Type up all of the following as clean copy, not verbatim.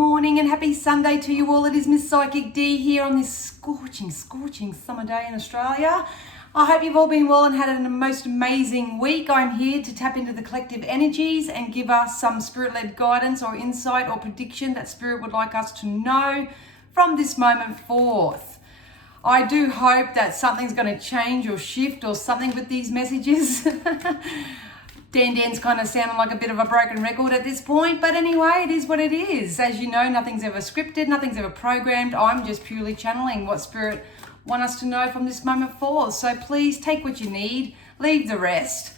morning and happy Sunday to you all. It is Miss Psychic D here on this scorching summer day in Australia. I hope you've all been well and had a most amazing week. I'm here to tap into the collective energies and give us some spirit-led guidance or insight or prediction that spirit would like us to know from this moment forth. I do hope that something's going to change or shift or something with these messages. Dan's kind of sounding like a bit of a broken record at this point, but anyway, it is what it is. As you know, nothing's ever scripted, nothing's ever programmed. I'm just purely channeling what spirit want us to know from this moment forth. So please take what you need, leave the rest.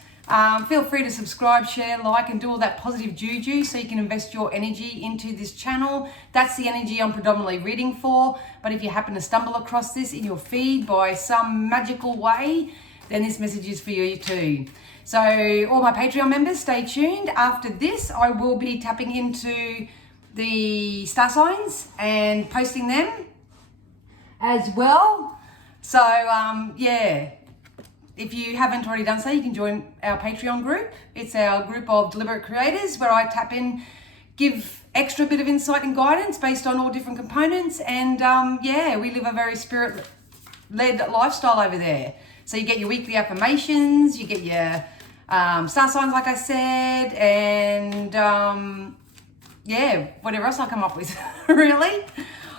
Feel free to subscribe, share, like, and do all that positive juju so you can invest your energy into this channel. That's the energy I'm predominantly reading for. But if you happen to stumble across this in your feed by some magical way, then this message is for you too. So all my Patreon members, stay tuned. After this, I will be tapping into the star signs and posting them as well. So yeah, if you haven't already done so, you can join our Patreon group. It's our group of deliberate creators where I tap in, give extra bit of insight and guidance based on all different components. And yeah, we live a very spirit-led lifestyle over there. So you get your weekly affirmations, you get your star signs, like I said, and yeah, whatever else I come up with, really.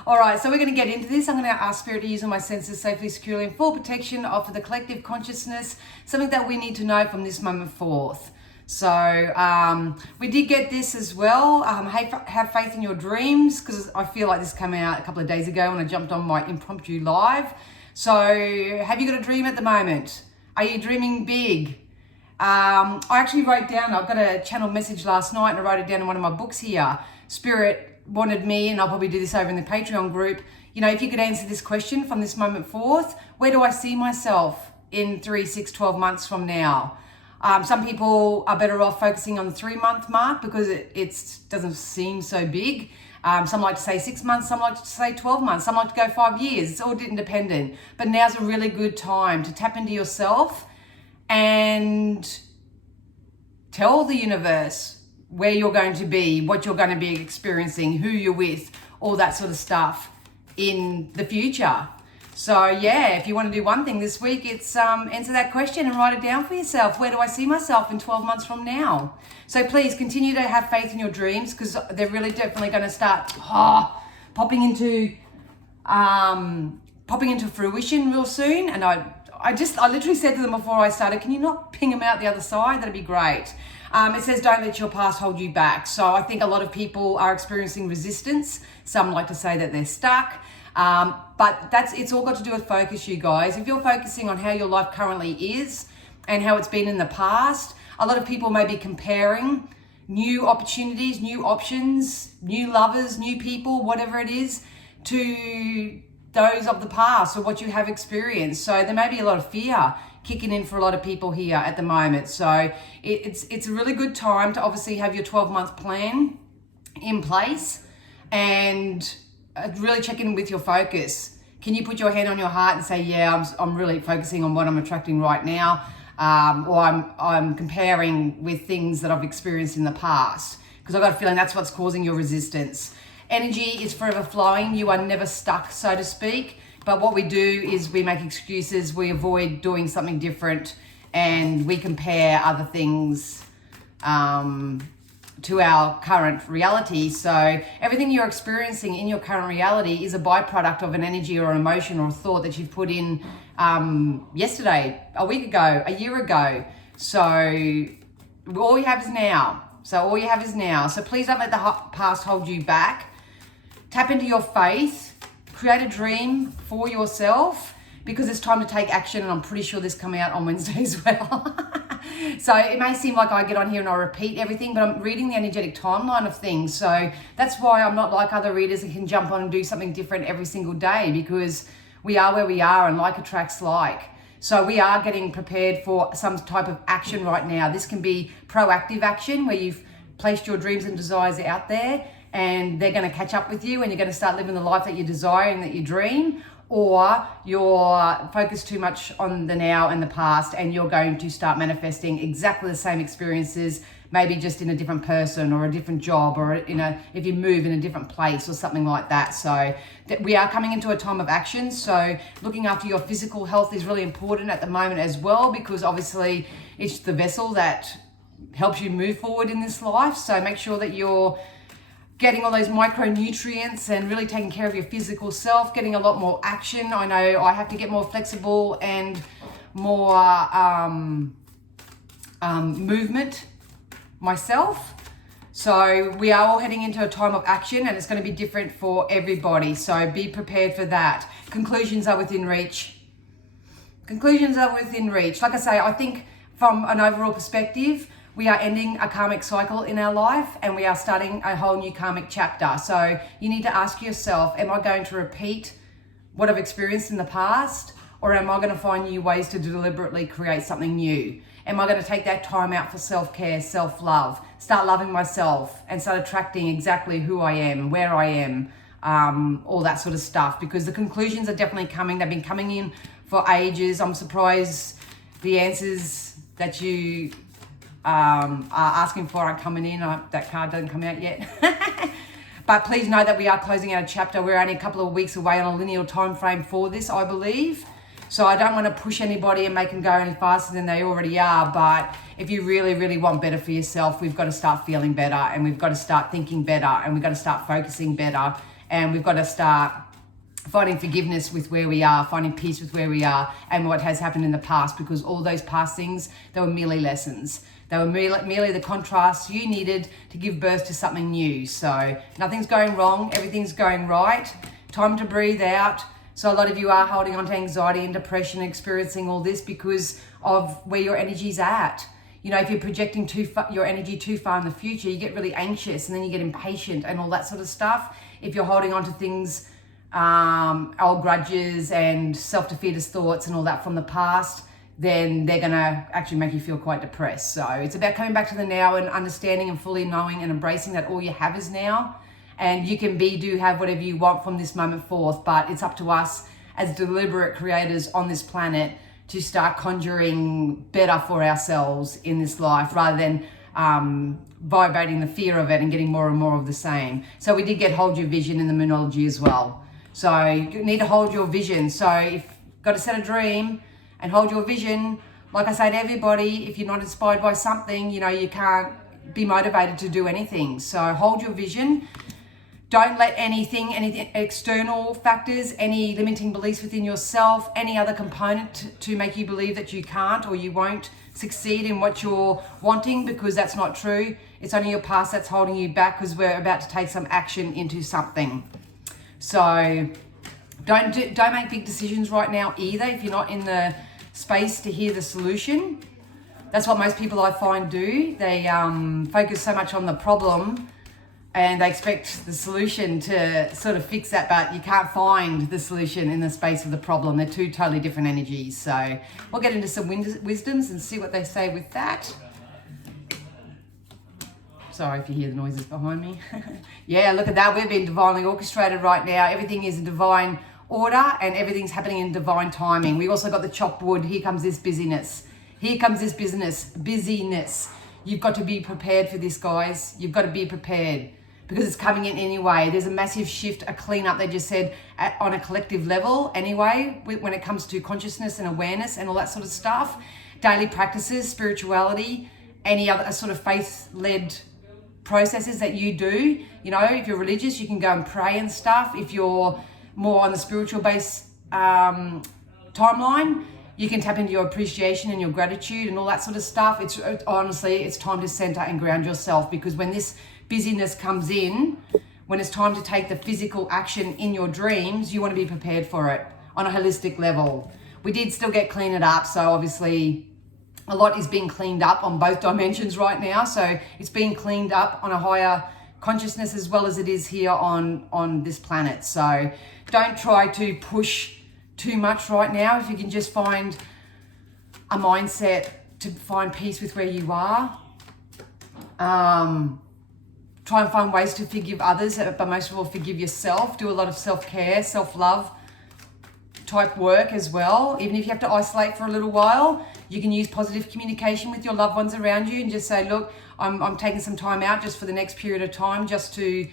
All right, so we're going to get into this. I'm going to ask Spirit to use all my senses safely, securely, and for protection of the collective consciousness, something that we need to know from this moment forth. So we did get this as well. Have faith in your dreams, because I feel like this came out a couple of days ago when I jumped on my impromptu live. So have you got a dream at the moment? Are you dreaming big? I actually wrote down, I got a channel message last night and I wrote it down in one of my books here. Spirit wanted me, and I'll probably do this over in the Patreon group, you know, if you could answer this question from this moment forth, where do I see myself in 3, 6, 12 months from now? Some people are better off focusing on the 3-month mark because it doesn't seem so big. Some like to say 6 months, some like to say 12 months, some like to go 5 years. It's all independent. But now's a really good time to tap into yourself and tell the universe where you're going to be, what you're going to be experiencing, who you're with, all that sort of stuff in the future. So yeah, if you want to do one thing this week, it's answer that question and write it down for yourself. Where do I see myself in 12 months from now? So please continue to have faith in your dreams, because they're really definitely going to start popping into fruition real soon. And I literally said to them before I started, can you not ping them out the other side? That'd be great. It says, don't let your past hold you back. So I think a lot of people are experiencing resistance. Some like to say that they're stuck. But it's all got to do with focus, you guys. If you're focusing on how your life currently is and how it's been in the past, a lot of people may be comparing new opportunities, new options, new lovers, new people, whatever it is, to those of the past or what you have experienced. So there may be a lot of fear kicking in for a lot of people here at the moment. So it's a really good time to obviously have your 12-month plan in place and really check in with your focus. Can you put your hand on your heart and say, yeah, I'm really focusing on what I'm attracting right now, or I'm comparing with things that I've experienced in the past, because I've got a feeling that's what's causing your resistance. Energy is forever flowing. You are never stuck, so to speak. But what we do is we make excuses, we avoid doing something different, and we compare other things to our current reality. So everything you're experiencing in your current reality is a byproduct of an energy or an emotion or a thought that you've put in yesterday, a week ago, a year ago. So all you have is now. So please don't let the past hold you back. Tap into your faith. Create a dream for yourself, because it's time to take action, and I'm pretty sure this coming out on Wednesday as well. So it may seem like I get on here and I repeat everything, but I'm reading the energetic timeline of things. So that's why I'm not like other readers that can jump on and do something different every single day, because we are where we are and like attracts like. So we are getting prepared for some type of action right now. This can be proactive action where you've placed your dreams and desires out there, and they're going to catch up with you and you're going to start living the life that you desire and that you dream, or you're focused too much on the now and the past and you're going to start manifesting exactly the same experiences, maybe just in a different person or a different job, or if you move in a different place or something like that. So we are coming into a time of action. So looking after your physical health is really important at the moment as well, because obviously it's the vessel that helps you move forward in this life. So make sure that you're getting all those micronutrients and really taking care of your physical self, getting a lot more action. I know I have to get more flexible and more movement myself. So we are all heading into a time of action, and it's going to be different for everybody. So be prepared for that. Conclusions are within reach. Conclusions are within reach. Like I say, I think from an overall perspective, we are ending a karmic cycle in our life, and we are starting a whole new karmic chapter. So you need to ask yourself, am I going to repeat what I've experienced in the past, or am I going to find new ways to deliberately create something new? Am I going to take that time out for self-care, self-love, start loving myself, and start attracting exactly who I am, where I am, all that sort of stuff? Because the conclusions are definitely coming. They've been coming in for ages. I'm surprised the answers that you are asking for aren't coming in. That card doesn't come out yet. But please know that we are closing out a chapter. We're only a couple of weeks away on a linear time frame for this, I believe. So I don't want to push anybody and make them go any faster than they already are. But if you really, really want better for yourself, we've got to start feeling better, and we've got to start thinking better, and we've got to start focusing better, and we've got to start finding forgiveness with where we are, finding peace with where we are and what has happened in the past, because all those past things, they were merely lessons. They were merely the contrasts you needed to give birth to something new. So nothing's going wrong, everything's going right. Time to breathe out. So a lot of you are holding on to anxiety and depression, experiencing all this because of where your energy's at. If you're projecting your energy too far in the future, you get really anxious, and then you get impatient and all that sort of stuff. If you're holding on to things, old grudges and self-defeatist thoughts and all that from the past, then they're going to actually make you feel quite depressed. So it's about coming back to the now and understanding and fully knowing and embracing that all you have is now. And you can do have whatever you want from this moment forth, but it's up to us as deliberate creators on this planet to start conjuring better for ourselves in this life, rather than vibrating the fear of it and getting more and more of the same. So we did get hold your vision in the Moonology as well. So you need to hold your vision. So if you've got to set a dream and hold your vision, like I say to everybody, if you're not inspired by something, you can't be motivated to do anything. So hold your vision. Don't let any external factors, any limiting beliefs within yourself, any other component to make you believe that you can't or you won't succeed in what you're wanting, because that's not true. It's only your past that's holding you back, because we're about to take some action into something. So don't make big decisions right now either if you're not in the space to hear the solution. That's what most people I find do. They focus so much on the problem, and they expect the solution to sort of fix that, but you can't find the solution in the space of the problem. They're two totally different energies. So we'll get into some wisdoms and see what they say with that. Sorry if you hear the noises behind me. Yeah, look at that. We're being divinely orchestrated right now. Everything is in divine order, and everything's happening in divine timing. We've also got the chopped wood. Here comes this busyness. Here comes this busyness. You've got to be prepared for this, guys. You've got to be prepared, because it's coming in anyway. There's a massive shift, a cleanup, they just said, on a collective level anyway, when it comes to consciousness and awareness and all that sort of stuff. Daily practices, spirituality, any other sort of faith-led processes that you do. If you're religious, you can go and pray and stuff. If you're more on the spiritual base timeline, you can tap into your appreciation and your gratitude and all that sort of stuff. It's honestly time to center and ground yourself, because when this busyness comes in, when it's time to take the physical action in your dreams, you want to be prepared for it on a holistic level. We did still get clean it up, so obviously a lot is being cleaned up on both dimensions right now. So it's being cleaned up on a higher consciousness as well as it is here on this planet. So don't try to push too much right now. If you can just find a mindset to find peace with where you are. Try and find ways to forgive others, but most of all forgive yourself. Do a lot of self-care, self-love. type work as well. Even if you have to isolate for a little while, you can use positive communication with your loved ones around you and just say, look, I'm taking some time out just for the next period of time just to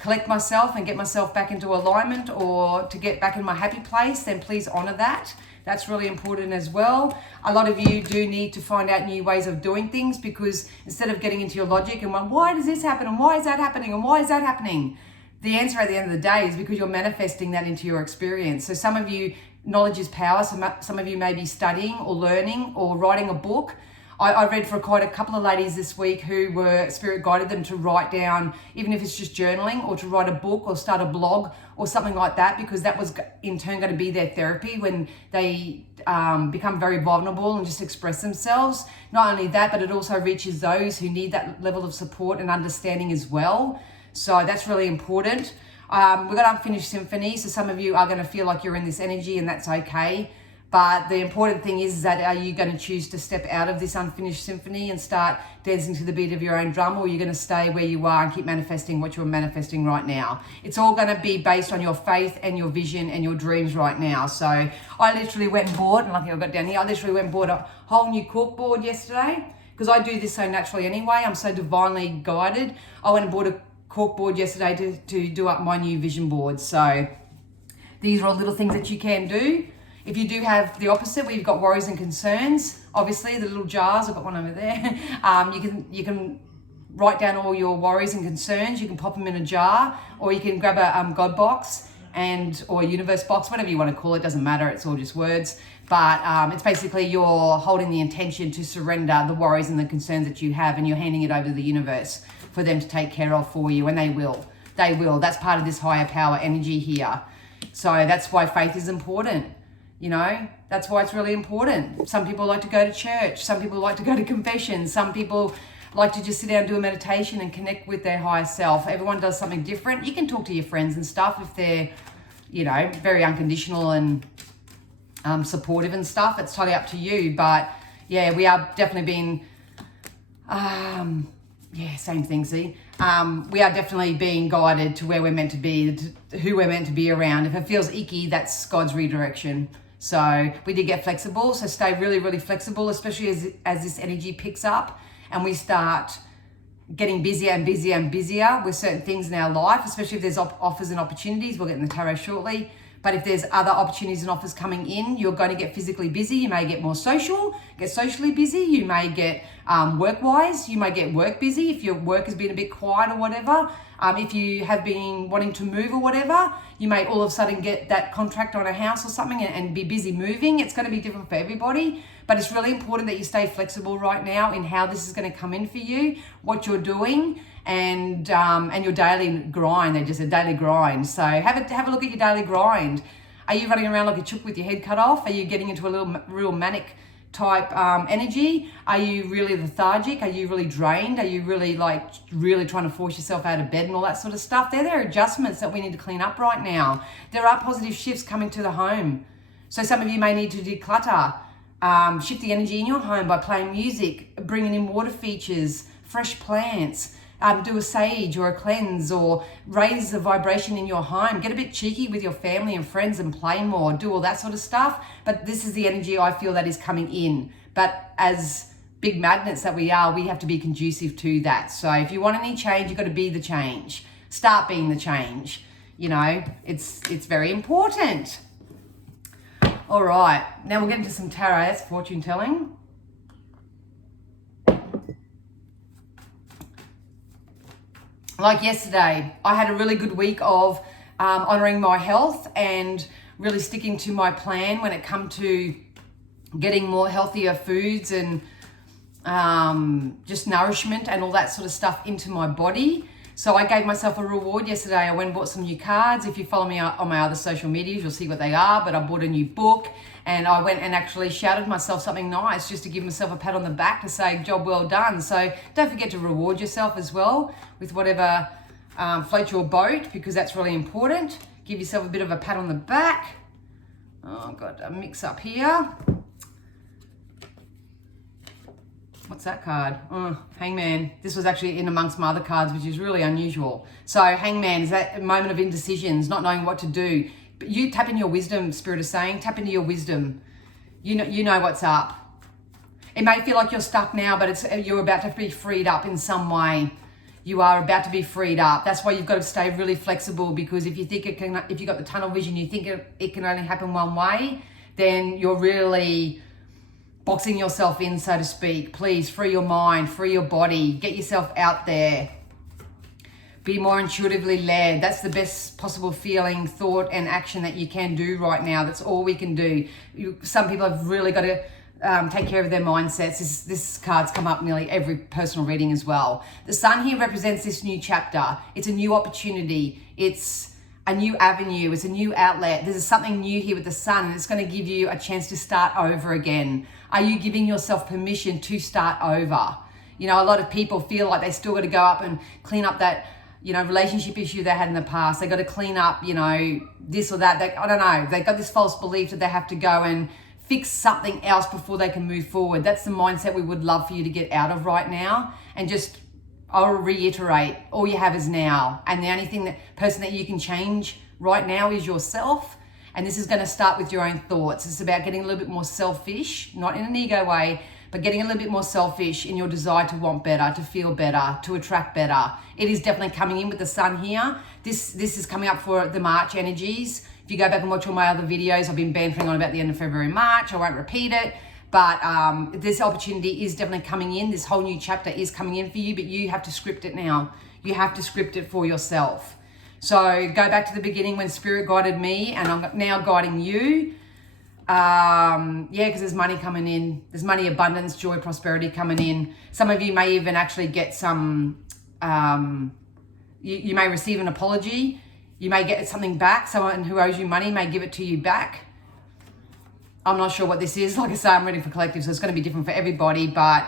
collect myself and get myself back into alignment or to get back in my happy place. Then please honor that. That's really important as well. A lot of you do need to find out new ways of doing things, because instead of getting into your logic and going, why does this happen and why is that happening and why is that happening? The answer at the end of the day is because you're manifesting that into your experience. So some of you, knowledge is power. So some of you may be studying or learning or writing a book. I read for quite a couple of ladies this week who were, Spirit guided them to write down, even if it's just journaling, or to write a book or start a blog or something like that, because that was in turn going to be their therapy when they become very vulnerable and just express themselves. Not only that, but it also reaches those who need that level of support and understanding as well. So that's really important. We've got unfinished symphony, so some of you are going to feel like you're in this energy, and that's okay. But the important thing is that are you going to choose to step out of this unfinished symphony and start dancing to the beat of your own drum, or are you going to stay where you are and keep manifesting what you're manifesting right now? It's all going to be based on your faith and your vision and your dreams right now. So I literally went and bought, and lucky I got down here, I literally went and bought a whole new corkboard yesterday, because I do this so naturally anyway. I'm so divinely guided. I went and bought a corkboard yesterday to do up my new vision board. So these are all little things that you can do. If you do have the opposite, where you've got worries and concerns, obviously the little jars, I've got one over there, you can write down all your worries and concerns. You can pop them in a jar, or you can grab a God box or a universe box, whatever you want to call it, doesn't matter, it's all just words. But it's basically you're holding the intention to surrender the worries and the concerns that you have, and you're handing it over to the universe for them to take care of for you, and they will. That's part of this higher power energy here. So that's why faith is important. You know, that's why it's really important. Some people like to go to church. Some people like to go to confession. Some people like to just sit down and do a meditation and connect with their higher self. Everyone does something different. You can talk to your friends and stuff if they're, you know, very unconditional and supportive and stuff. It's totally up to you. But yeah, we are definitely being, same thing, see? We are definitely being guided to where we're meant to be, to who we're meant to be around. If it feels icky, that's God's redirection. So we did get flexible. So stay really, really flexible, especially as this energy picks up and we start getting busier and busier and busier with certain things in our life, especially if there's offers and opportunities. We'll get in the tarot shortly. But if there's other opportunities and offers coming in, you're going to get physically busy. You may get more get socially busy. You may get work-wise. You may get work busy if your work has been a bit quiet or whatever. If you have been wanting to move or whatever, you may all of a sudden get that contract on a house or something and be busy moving. It's going to be different for everybody. But it's really important that you stay flexible right now in how this is going to come in for you, what you're doing, and your daily grind. They're just a daily grind. So have a look at your daily grind. Are you running around like a chook with your head cut off? Are you getting into a real manic type energy? Are you really lethargic? Are you really drained? Are you really trying to force yourself out of bed and all that sort of stuff? There are adjustments that we need to clean up right now. There are positive shifts coming to the home. So some of you may need to declutter, shift the energy in your home by playing music, bringing in water features, fresh plants, do a sage or a cleanse, or raise the vibration in your home. Get a bit cheeky with your family and friends and play more, do all that sort of stuff. But this is the energy I feel that is coming in. But as big magnets that we are, we have to be conducive to that. So if you want any change, you've got to be the change. Start being the change. You know, it's very important. All right, now we'll get into some tarot. That's fortune telling. Like yesterday, I had a really good week of honouring my health and really sticking to my plan when it comes to getting more healthier foods and just nourishment and all that sort of stuff into my body. So I gave myself a reward yesterday. I went and bought some new cards. If you follow me on my other social medias, you'll see what they are. But I bought a new book, and I went and actually shouted myself something nice just to give myself a pat on the back to say, job well done. So don't forget to reward yourself as well with whatever floats your boat, because that's really important. Give yourself a bit of a pat on the back. Oh, I've got a mix up here. What's that card? Hangman. This was actually in amongst my other cards, which is really unusual. So Hangman is that moment of indecisions, not knowing what to do, you tap into your wisdom, Spirit is saying, tap into your wisdom. You know what's up. It may feel like you're stuck now, but you're about to be freed up in some way. You are about to be freed up. That's why you've got to stay really flexible, because if you think if you've got the tunnel vision, you think it can only happen one way, then you're really boxing yourself in, so to speak. Please free your mind, free your body, get yourself out there. Be more intuitively led. That's the best possible feeling, thought, and action that you can do right now. That's all we can do. Some people have really got to take care of their mindsets. This card's come up nearly every personal reading as well. The sun here represents this new chapter. It's a new opportunity. It's a new avenue. It's a new outlet. There's something new here with the sun, and it's going to give you a chance to start over again. Are you giving yourself permission to start over? You know, a lot of people feel like they still got to go up and clean up that, you know, relationship issue they had in the past. They got to clean up, you know, this or that. I don't know. They got this false belief that they have to go and fix something else before they can move forward. That's the mindset we would love for you to get out of right now. And just, I'll reiterate, all you have is now. And the only person that you can change right now is yourself. And this is going to start with your own thoughts. It's about getting a little bit more selfish, not in an ego way, but getting a little bit more selfish in your desire to want better, to feel better, to attract better. It is definitely coming in with the sun here. This is coming up for the March energies. If you go back and watch all my other videos, I've been bantering on about the end of February, March. I won't repeat it, but this opportunity is definitely coming in. This whole new chapter is coming in for you, but you have to script it now. You have to script it for yourself. So go back to the beginning when Spirit guided me, and I'm now guiding you. Because there's money coming in. There's money, abundance, joy, prosperity coming in. Some of you may even actually get some, you may receive an apology. You may get something back. Someone who owes you money may give it to you back. I'm not sure what this is. Like I say, I'm reading for collective, so it's going to be different for everybody. But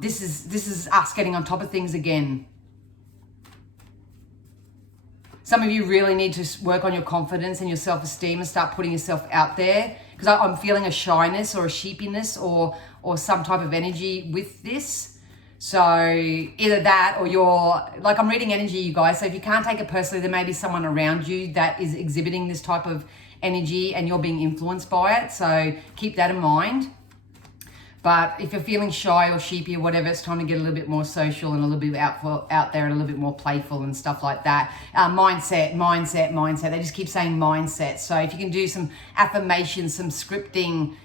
this is us getting on top of things again. Some of you really need to work on your confidence and your self-esteem and start putting yourself out there, because I'm feeling a shyness or a sheepiness or some type of energy with this. So either that or I'm reading energy, you guys. So if you can't take it personally, there may be someone around you that is exhibiting this type of energy and you're being influenced by it. So keep that in mind. But if you're feeling shy or sheepy or whatever, it's time to get a little bit more social and a little bit out there and a little bit more playful and stuff like that. Mindset. They just keep saying mindset. So if you can do some affirmations, some scripting,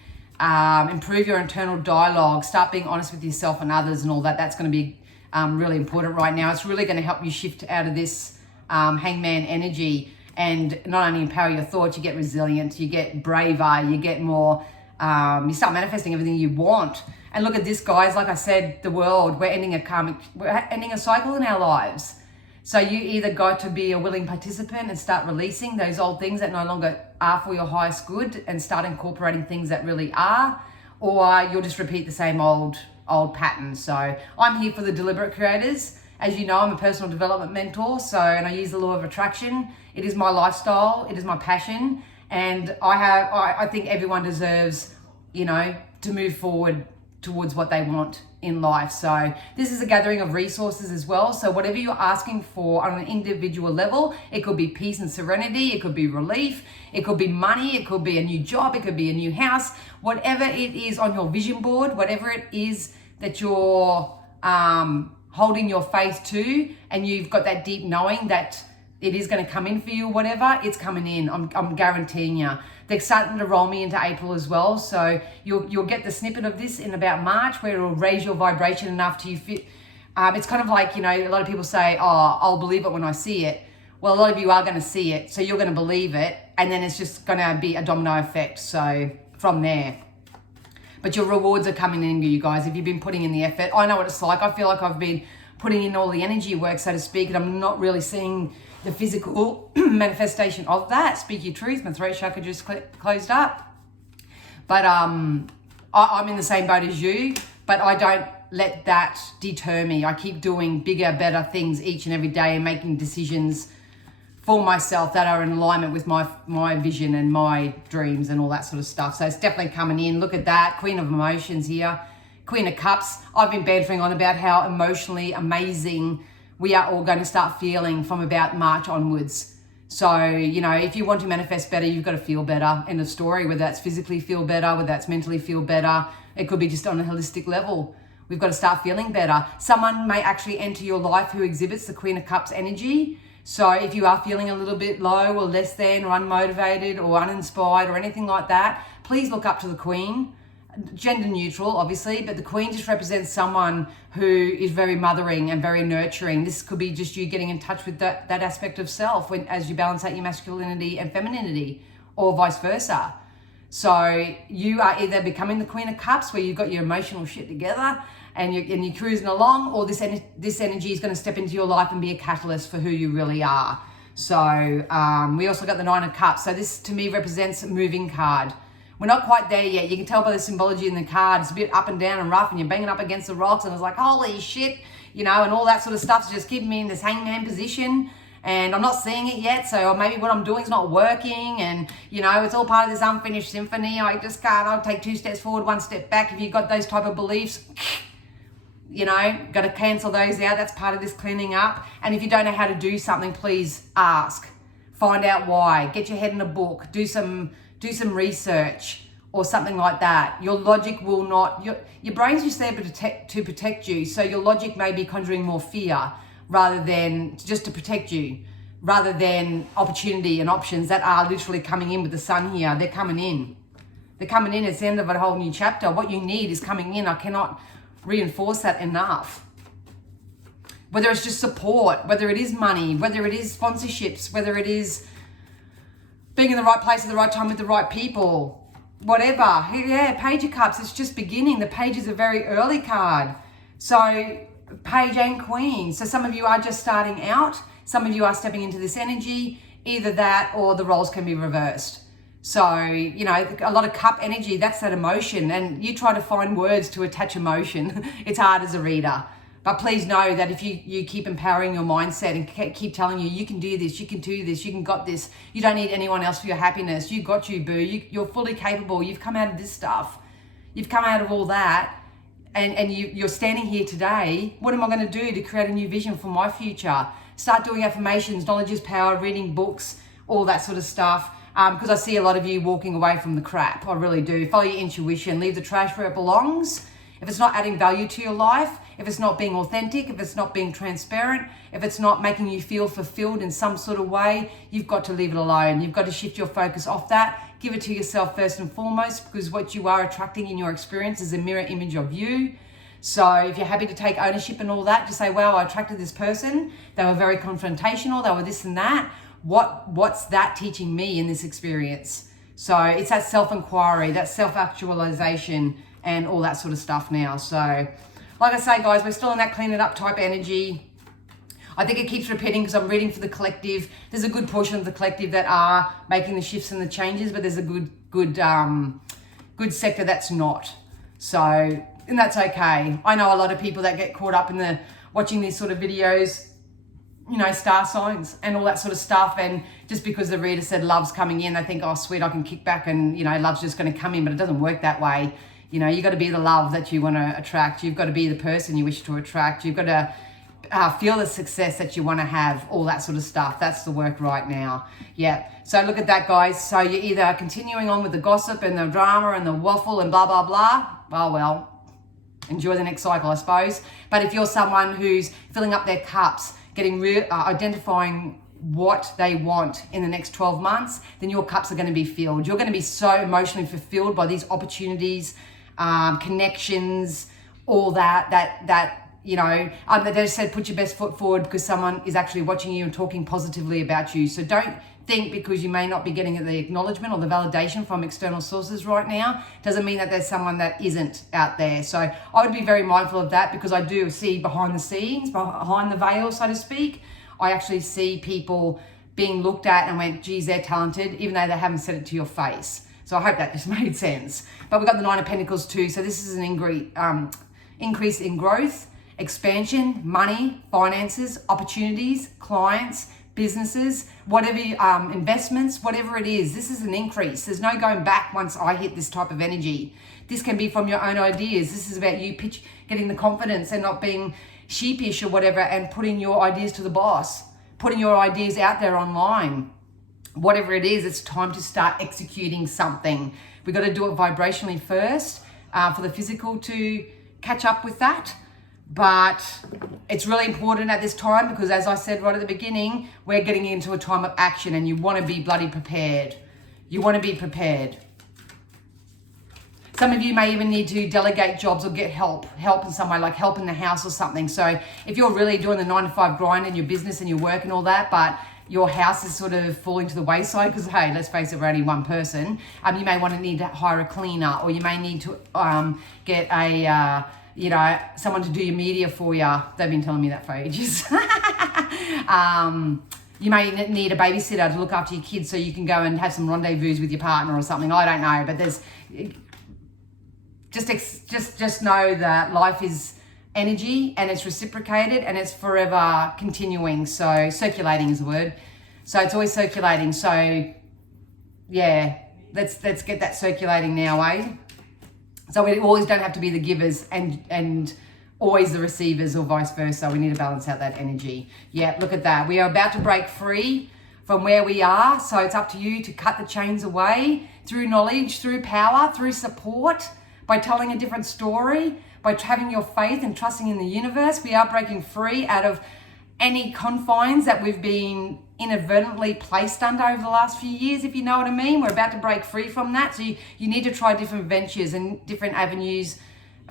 improve your internal dialogue, start being honest with yourself and others and all that, that's going to be really important right now. It's really going to help you shift out of this hangman energy and not only empower your thoughts, you get resilient, you get braver, you get more... you start manifesting everything you want. And look at this, guys. Like I said, the world, we're ending a cycle in our lives. So you either got to be a willing participant and start releasing those old things that no longer are for your highest good and start incorporating things that really are, or you'll just repeat the same old patterns. So I'm here for the deliberate creators. As you know, I'm a personal development mentor. And I use the law of attraction. It is my lifestyle. It is my passion. And I think everyone deserves, to move forward towards what they want in life. So this is a gathering of resources as well. So whatever you're asking for on an individual level, it could be peace and serenity, it could be relief, it could be money, it could be a new job, it could be a new house, whatever it is on your vision board, whatever it is that you're holding your faith to, and you've got that deep knowing that it is going to come in for you, whatever, it's coming in. I'm guaranteeing you. They're starting to roll me into April as well. So you'll get the snippet of this in about March, where it'll raise your vibration enough to you fit. It's kind of like, a lot of people say, oh, I'll believe it when I see it. Well, a lot of you are going to see it. So you're going to believe it. And then it's just going to be a domino effect. So from there. But your rewards are coming in, you guys, if you've been putting in the effort. I know what it's like. I feel like I've been putting in all the energy work, so to speak, and I'm not really seeing the physical manifestation of that. Speak your truth. My throat chakra just closed up. But I'm in the same boat as you, but I don't let that deter me. I keep doing bigger, better things each and every day and making decisions for myself that are in alignment with my vision and my dreams and all that sort of stuff. So it's definitely coming in. Look at that. Queen of Emotions here. Queen of Cups. I've been bantering on about how emotionally amazing we are all going to start feeling from about March onwards. So, you know, if you want to manifest better, you've got to feel better. End of story. Whether that's physically feel better, whether that's mentally feel better, it could be just on a holistic level. We've got to start feeling better. Someone may actually enter your life who exhibits the Queen of Cups energy. So if you are feeling a little bit low or less than or unmotivated or uninspired or anything like that, please look up to the Queen. Gender neutral, obviously, but the Queen just represents someone who is very mothering and very nurturing. This could be just you getting in touch with that aspect of self as you balance out your masculinity and femininity, or vice versa. So you are either becoming the Queen of Cups, where you've got your emotional shit together and you're cruising along, or this energy is going to step into your life and be a catalyst for who you really are. So we also got the Nine of Cups. So this to me represents a moving card. We're not quite there yet. You can tell by the symbology in the card. It's a bit up and down and rough, and you're banging up against the rocks, and it's like, holy shit, you know, and all that sort of stuff's just keeping me in this hangman position, and I'm not seeing it yet, so maybe what I'm doing is not working, and, you know, it's all part of this unfinished symphony. I just can't, I'll take 2 steps forward, 1 step back. If you've got those type of beliefs, you know, got to cancel those out. That's part of this cleaning up. And if you don't know how to do something, please ask. Find out why. Get your head in a book. Do some research or something like that. Your logic will not, your brain's just there to protect you. So your logic may be conjuring more fear rather than just to protect you, rather than opportunity and options that are literally coming in with the sun here. They're coming in. They're coming in. It's the end of a whole new chapter. What you need is coming in. I cannot reinforce that enough. Whether it's just support, whether it is money, whether it is sponsorships, whether it is being in the right place at the right time with the right people, whatever. Yeah, Page of Cups, it's just beginning. The Page is a very early card. So Page and Queen. So some of you are just starting out. Some of you are stepping into this energy. Either that or the roles can be reversed. So, you know, a lot of cup energy, that's that emotion. And you try to find words to attach emotion. It's hard as a reader. But please know that if you keep empowering your mindset and keep telling you can do this, you can do this, you can got this, you don't need anyone else for your happiness, you got you, boo, you're fully capable, you've come out of this stuff, you've come out of all that, and you're standing here today. What am I going to do to create a new vision for my future? Start doing affirmations, knowledge is power, reading books, all that sort of stuff. Because I see a lot of you walking away from the crap. I really do. Follow your intuition, leave the trash where it belongs. If it's not adding value to your life, if it's not being authentic, if it's not being transparent, if it's not making you feel fulfilled in some sort of way, you've got to leave it alone. You've got to shift your focus off that. Give it to yourself first and foremost, because what you are attracting in your experience is a mirror image of you. So if you're happy to take ownership and all that, just say, wow, I attracted this person. They were very confrontational. They were this and that. What's that teaching me in this experience? So it's that self-inquiry, that self-actualization, and all that sort of stuff now. So like I say, guys, we're still in that clean it up type energy. I think it keeps repeating because I'm reading for the collective. There's a good portion of the collective that are making the shifts and the changes, but there's a good sector that's not. So, and that's okay. I know a lot of people that get caught up in watching these sort of videos, you know, star signs and all that sort of stuff. And just because the reader said love's coming in, they think, oh, sweet, I can kick back and, you know, love's just going to come in, but it doesn't work that way. You know, you've got to be the love that you want to attract. You've got to be the person you wish to attract. You've got to feel the success that you want to have, all that sort of stuff. That's the work right now. Yeah. So look at that, guys. So you're either continuing on with the gossip and the drama and the waffle and blah, blah, blah. Well, enjoy the next cycle, I suppose. But if you're someone who's filling up their cups, getting identifying what they want in the next 12 months, then your cups are going to be filled. You're going to be so emotionally fulfilled by these opportunities, connections, all that, you know, they said put your best foot forward because someone is actually watching you and talking positively about you. So don't think because you may not be getting the acknowledgement or the validation from external sources right now, doesn't mean that there's someone that isn't out there. So I would be very mindful of that, because I do see behind the scenes, behind the veil, so to speak. I actually see people being looked at and went, geez, they're talented, even though they haven't said it to your face. So I hope that just made sense. But we've got the Nine of Pentacles too. So this is an increase in growth, expansion, money, finances, opportunities, clients, businesses, whatever, investments, whatever it is. This is an increase. There's no going back once I hit this type of energy. This can be from your own ideas. This is about you getting the confidence and not being sheepish or whatever, and putting your ideas to the boss, putting your ideas out there online. whatever it is, it's time to start executing something. We've got to do it vibrationally first for the physical to catch up with that. But it's really important at this time because, as I said right at the beginning, we're getting into a time of action and you want to be bloody prepared. You want to be prepared. Some of you may even need to delegate jobs or get help in some way, like help in the house or something. So if you're really doing the 9-to-5 grind in your business and your work and all that, but your house is sort of falling to the wayside because, hey, let's face it, we're only one person. You may want to need to hire a cleaner, or you may need to get a, someone to do your media for you. They've been telling me that for ages. You may need a babysitter to look after your kids so you can go and have some rendezvous with your partner or something. I don't know, but there's... Just know that life is energy and it's reciprocated and it's forever continuing. So circulating is the word. So it's always circulating. So yeah, let's get that circulating now, eh? So we always don't have to be the givers and always the receivers or vice versa. We need to balance out that energy. Yeah, look at that. We are about to break free from where we are. So it's up to you to cut the chains away through knowledge, through power, through support, by telling a different story, by having your faith and trusting in the universe. We are breaking free out of any confines that we've been inadvertently placed under over the last few years, if you know what I mean. We're about to break free from that. So you need to try different ventures and different avenues,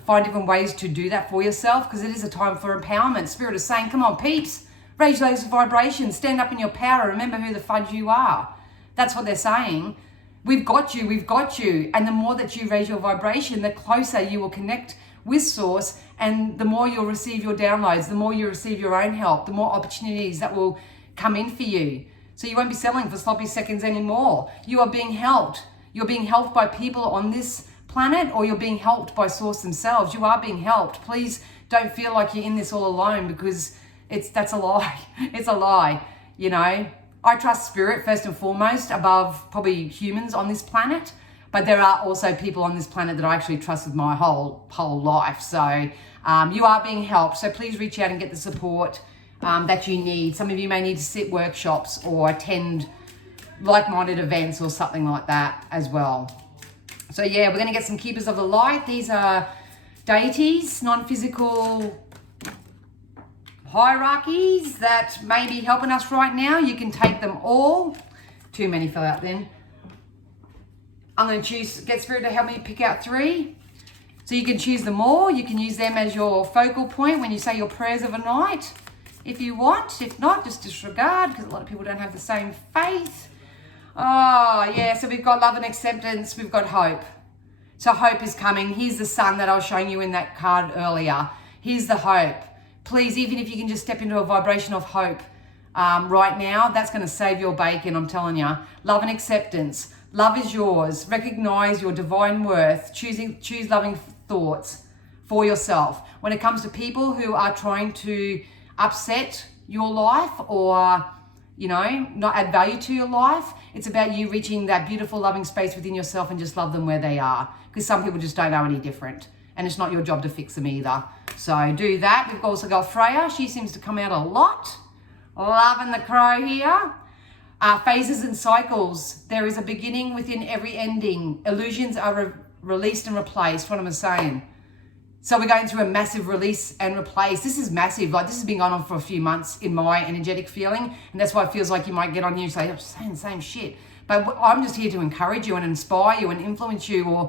find different ways to do that for yourself, because it is a time for empowerment. Spirit is saying, come on, peeps, raise those vibrations, stand up in your power, remember who the fudge you are. That's what they're saying. We've got you, we've got you. And the more that you raise your vibration, the closer you will connect with Source, and the more you'll receive your downloads, the more you receive your own help, the more opportunities that will come in for you. So you won't be settling for sloppy seconds anymore. You are being helped. You're being helped by people on this planet, or you're being helped by Source themselves. You are being helped. Please don't feel like you're in this all alone, because that's a lie. It's a lie, you know. I trust spirit first and foremost above probably humans on this planet, but there are also people on this planet that I actually trust with my whole life. So you are being helped. So please reach out and get the support that you need. Some of you may need to sit workshops or attend like-minded events or something like that as well. So yeah, we're going to get some keepers of the light. These are deities, non-physical hierarchies that may be helping us right now. You can take them all. Too many fell out then. I'm going to get Spirit to help me pick out 3. So you can choose them all. You can use them as your focal point when you say your prayers of a night, if you want. If not, just disregard, because a lot of people don't have the same faith. Oh, yeah, so we've got love and acceptance. We've got hope. So hope is coming. Here's the sun that I was showing you in that card earlier. Here's the hope. Please, even if you can just step into a vibration of hope right now, that's going to save your bacon, I'm telling you. Love and acceptance. Love is yours. Recognize your divine worth. Choose loving thoughts for yourself. When it comes to people who are trying to upset your life or, you know, not add value to your life, it's about you reaching that beautiful, loving space within yourself and just love them where they are. Because some people just don't know any different. And it's not your job to fix them either. So do that. We've also got Freya. She seems to come out a lot. Loving the crow here. Phases and cycles. There is a beginning within every ending. Illusions are released and replaced. What am I saying? So we're going through a massive release and replace. This is massive. Like, this has been going on for a few months in my energetic feeling. And that's why it feels like you might get on here and say, I'm just saying the same shit. But I'm just here to encourage you and inspire you and influence you, or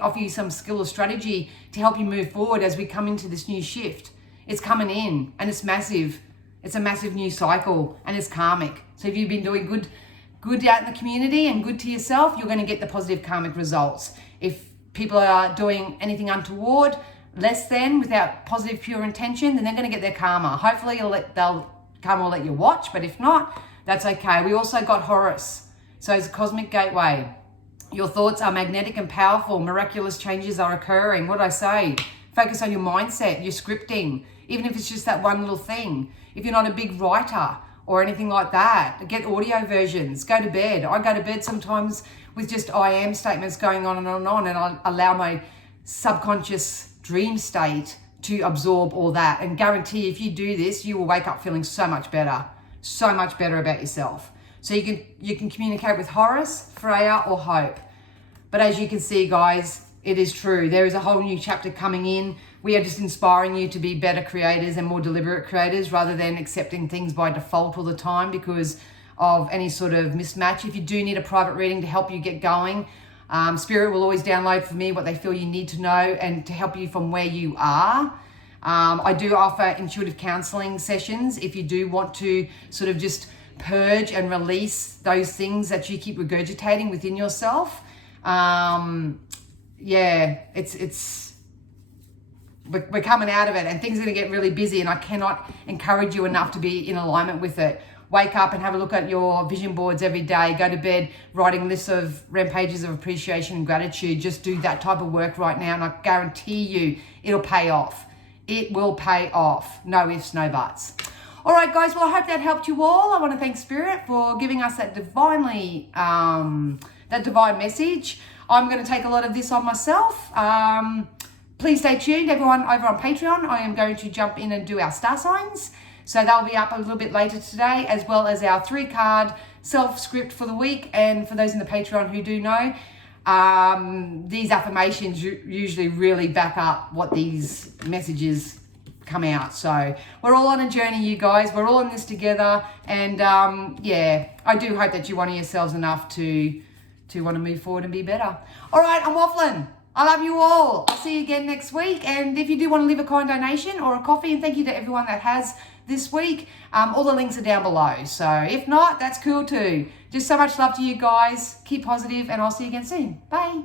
offer you some skill or strategy to help you move forward as we come into this new shift. It's coming in and it's massive. It's a massive new cycle and it's karmic. So if you've been doing good out in the community and good to yourself, you're going to get the positive karmic results. If people are doing anything untoward, less than, without positive pure intention, then they're going to get their karma. Hopefully karma will let you watch, but if not, that's okay. We also got Horus. So it's a cosmic gateway. Your thoughts are magnetic and powerful. Miraculous changes are occurring. What did I say? Focus on your mindset, your scripting, even if it's just that one little thing. If you're not a big writer or anything like that, get audio versions, go to bed. I go to bed sometimes with just I am statements going on and on and on, and I allow my subconscious dream state to absorb all that, and guarantee if you do this, you will wake up feeling so much better about yourself. So you can communicate with Horus, Freya, or Hope. But as you can see, guys, it is true. There is a whole new chapter coming in. We are just inspiring you to be better creators and more deliberate creators rather than accepting things by default all the time because of any sort of mismatch. If you do need a private reading to help you get going, Spirit will always download for me what they feel you need to know and to help you from where you are. I do offer intuitive counseling sessions if you do want to sort of just purge and release those things that you keep regurgitating within yourself. We're coming out of it and things are going to get really busy, and I cannot encourage you enough to be in alignment with it. Wake up and have a look at your vision boards every day. Go to bed writing lists of rampages of appreciation and gratitude. Just do that type of work right now, and I guarantee you it'll pay off. It will pay off. No ifs, no buts. All right, guys. Well, I hope that helped you all. I want to thank Spirit for giving us that divine message. I'm going to take a lot of this on myself. Please stay tuned, everyone over on Patreon. I am going to jump in and do our star signs. So they'll be up a little bit later today, as well as our 3-card self-script for the week. And for those in the Patreon who do know, these affirmations usually really back up what these messages come out. So we're all on a journey, you guys. We're all in this together. And I do hope that you honour yourselves enough to want to move forward and be better. All right, I'm waffling. I love you all. I'll see you again next week. And if you do want to leave a kind donation or a coffee, and thank you to everyone that has this week, all the links are down below. So if not, that's cool too. Just so much love to you guys. Keep positive, and I'll see you again soon. Bye.